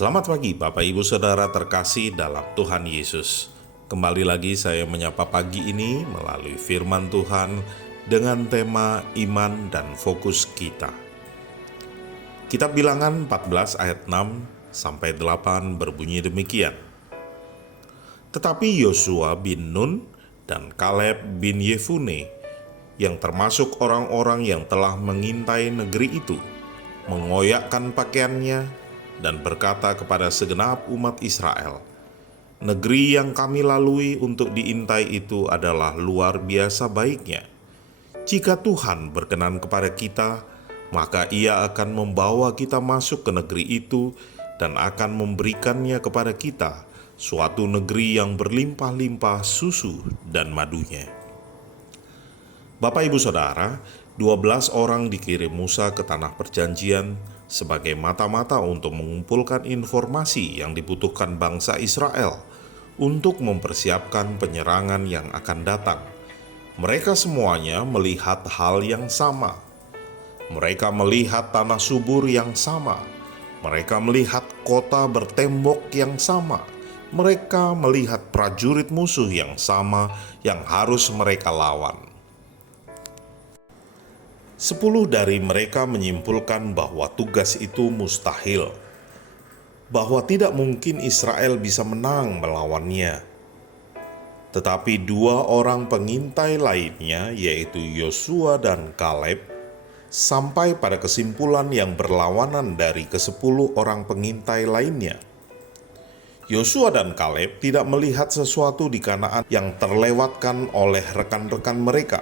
Selamat pagi Bapak Ibu Saudara terkasih dalam Tuhan Yesus. Kembali lagi saya menyapa pagi ini melalui firman Tuhan dengan tema iman dan fokus kita. Kitab Bilangan 14 ayat 6 sampai 8 berbunyi demikian. Tetapi Yosua bin Nun dan Kaleb bin Yefune yang termasuk orang-orang yang telah mengintai negeri itu mengoyakkan pakaiannya dan berkata kepada segenap umat Israel, "Negeri yang kami lalui untuk diintai itu adalah luar biasa baiknya. Jika Tuhan berkenan kepada kita, maka Ia akan membawa kita masuk ke negeri itu dan akan memberikannya kepada kita, suatu negeri yang berlimpah-limpah susu dan madunya." Bapak Ibu Saudara, 12 orang dikirim Musa ke tanah perjanjian sebagai mata-mata untuk mengumpulkan informasi yang dibutuhkan bangsa Israel untuk mempersiapkan penyerangan yang akan datang. Mereka semuanya melihat hal yang sama. Mereka melihat tanah subur yang sama. Mereka melihat kota bertembok yang sama. Mereka melihat prajurit musuh yang sama yang harus mereka lawan. 10 dari mereka menyimpulkan bahwa tugas itu mustahil, bahwa tidak mungkin Israel bisa menang melawannya. Tetapi 2 orang pengintai lainnya, yaitu Yosua dan Kaleb, sampai pada kesimpulan yang berlawanan dari ke-10 orang pengintai lainnya. Yosua dan Kaleb tidak melihat sesuatu di Kanaan yang terlewatkan oleh rekan-rekan mereka.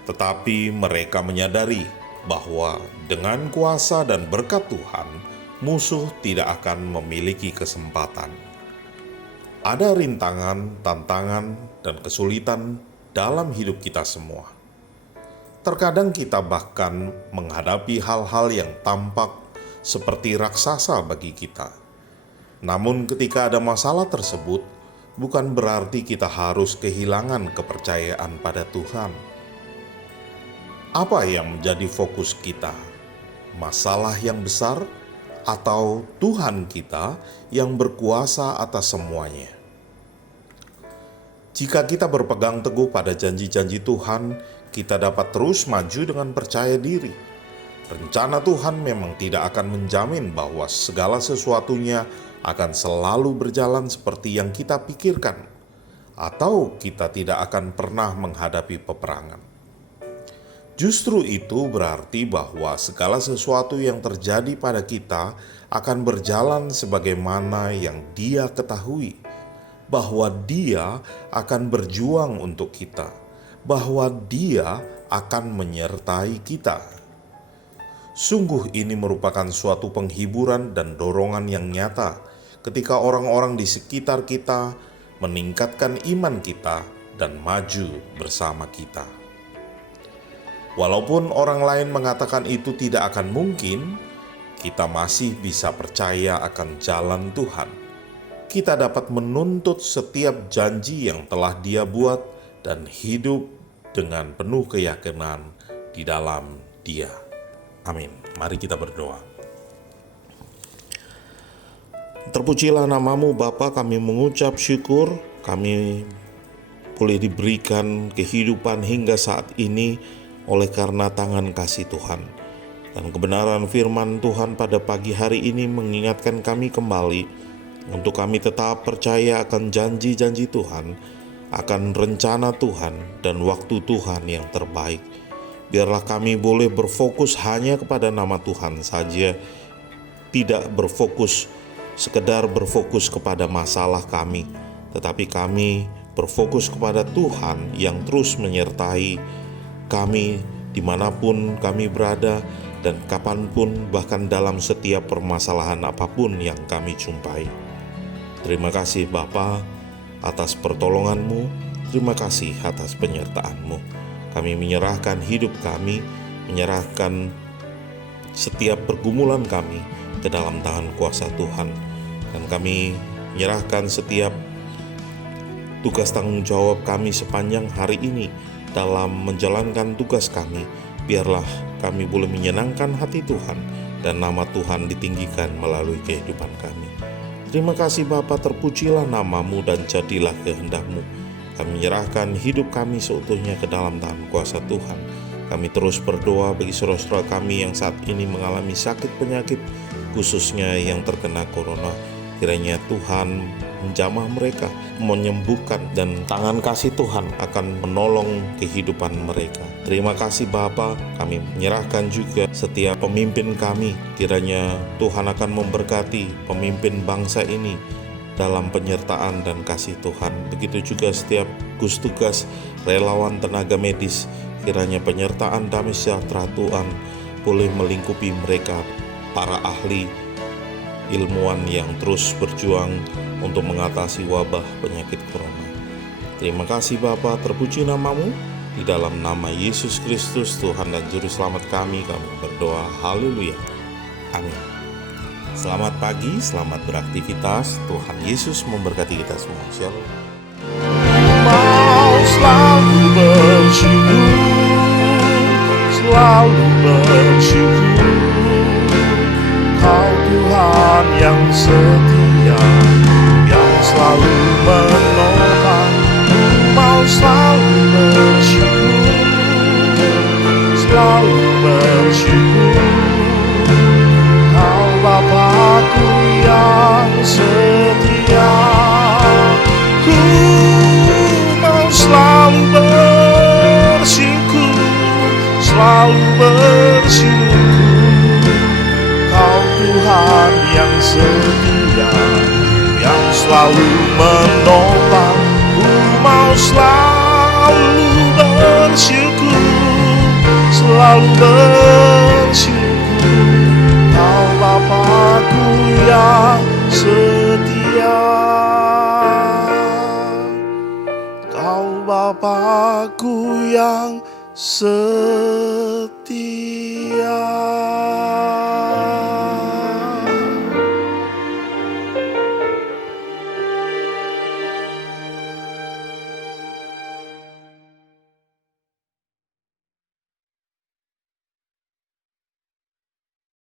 Tetapi mereka menyadari bahwa dengan kuasa dan berkat Tuhan, musuh tidak akan memiliki kesempatan. Ada rintangan, tantangan, dan kesulitan dalam hidup kita semua. Terkadang kita bahkan menghadapi hal-hal yang tampak seperti raksasa bagi kita. Namun ketika ada masalah tersebut, bukan berarti kita harus kehilangan kepercayaan pada Tuhan. Apa yang menjadi fokus kita? Masalah yang besar atau Tuhan kita yang berkuasa atas semuanya? Jika kita berpegang teguh pada janji-janji Tuhan, kita dapat terus maju dengan percaya diri. Rencana Tuhan memang tidak akan menjamin bahwa segala sesuatunya akan selalu berjalan seperti yang kita pikirkan, atau kita tidak akan pernah menghadapi peperangan. Justru itu berarti bahwa segala sesuatu yang terjadi pada kita akan berjalan sebagaimana yang Dia ketahui, bahwa Dia akan berjuang untuk kita, bahwa Dia akan menyertai kita. Sungguh ini merupakan suatu penghiburan dan dorongan yang nyata ketika orang-orang di sekitar kita meningkatkan iman kita dan maju bersama kita. Walaupun orang lain mengatakan itu tidak akan mungkin, kita masih bisa percaya akan jalan Tuhan. Kita dapat menuntut setiap janji yang telah Dia buat dan hidup dengan penuh keyakinan di dalam Dia. Amin. Mari kita berdoa. Terpujilah nama-Mu Bapa, kami mengucap syukur kami boleh diberikan kehidupan hingga saat ini oleh karena tangan kasih Tuhan. Dan kebenaran firman Tuhan pada pagi hari ini mengingatkan kami kembali untuk kami tetap percaya akan janji-janji Tuhan, akan rencana Tuhan dan waktu Tuhan yang terbaik. Biarlah kami boleh berfokus hanya kepada nama Tuhan saja, tidak sekedar berfokus kepada masalah kami, tetapi kami berfokus kepada Tuhan yang terus menyertai kami dimanapun kami berada dan kapanpun, bahkan dalam setiap permasalahan apapun yang kami jumpai. Terima kasih Bapa atas pertolongan-Mu, terima kasih atas penyertaan-Mu. Kami menyerahkan hidup kami, menyerahkan setiap pergumulan kami ke dalam tangan kuasa Tuhan. Dan kami menyerahkan setiap tugas tanggung jawab kami sepanjang hari ini dalam menjalankan tugas kami. Biarlah kami boleh menyenangkan hati Tuhan dan nama Tuhan ditinggikan melalui kehidupan kami. Terima kasih Bapa, terpujilah namamu dan jadilah kehendak-Mu. Kami menyerahkan hidup kami seutuhnya ke dalam tangan kuasa Tuhan. Kami terus berdoa bagi saudara-saudara kami yang saat ini mengalami sakit penyakit, khususnya yang terkena corona. Kiranya Tuhan menjamah mereka, menyembuhkan, dan tangan kasih Tuhan akan menolong kehidupan mereka. Terima kasih Bapa, kami menyerahkan juga setiap pemimpin kami. Kiranya Tuhan akan memberkati pemimpin bangsa ini dalam penyertaan dan kasih Tuhan. Begitu juga setiap gugus tugas, relawan, tenaga medis. Kiranya penyertaan damai sejahtera Tuhan boleh melingkupi mereka, para ahli, ilmuwan yang terus berjuang untuk mengatasi wabah penyakit corona. Terima kasih Bapa, terpuji namamu. Di dalam nama Yesus Kristus, Tuhan dan Juru Selamat kami berdoa. Haleluya. Amin. Selamat pagi, selamat beraktivitas. Tuhan Yesus memberkati kita semua. Shalom. Mau selalu bersyukur, Kau Tuhan yang setia, yang selalu menopang. Mau selalu bersyukur, Kau Bapa-Ku yang setia. Ku mau selalu bersyukur, Kau Tuhan yang setia, yang selalu menopang. Ku mau selalu bersyukur, Kau Bapa-Ku yang setia, Kau Bapa-Ku yang setia.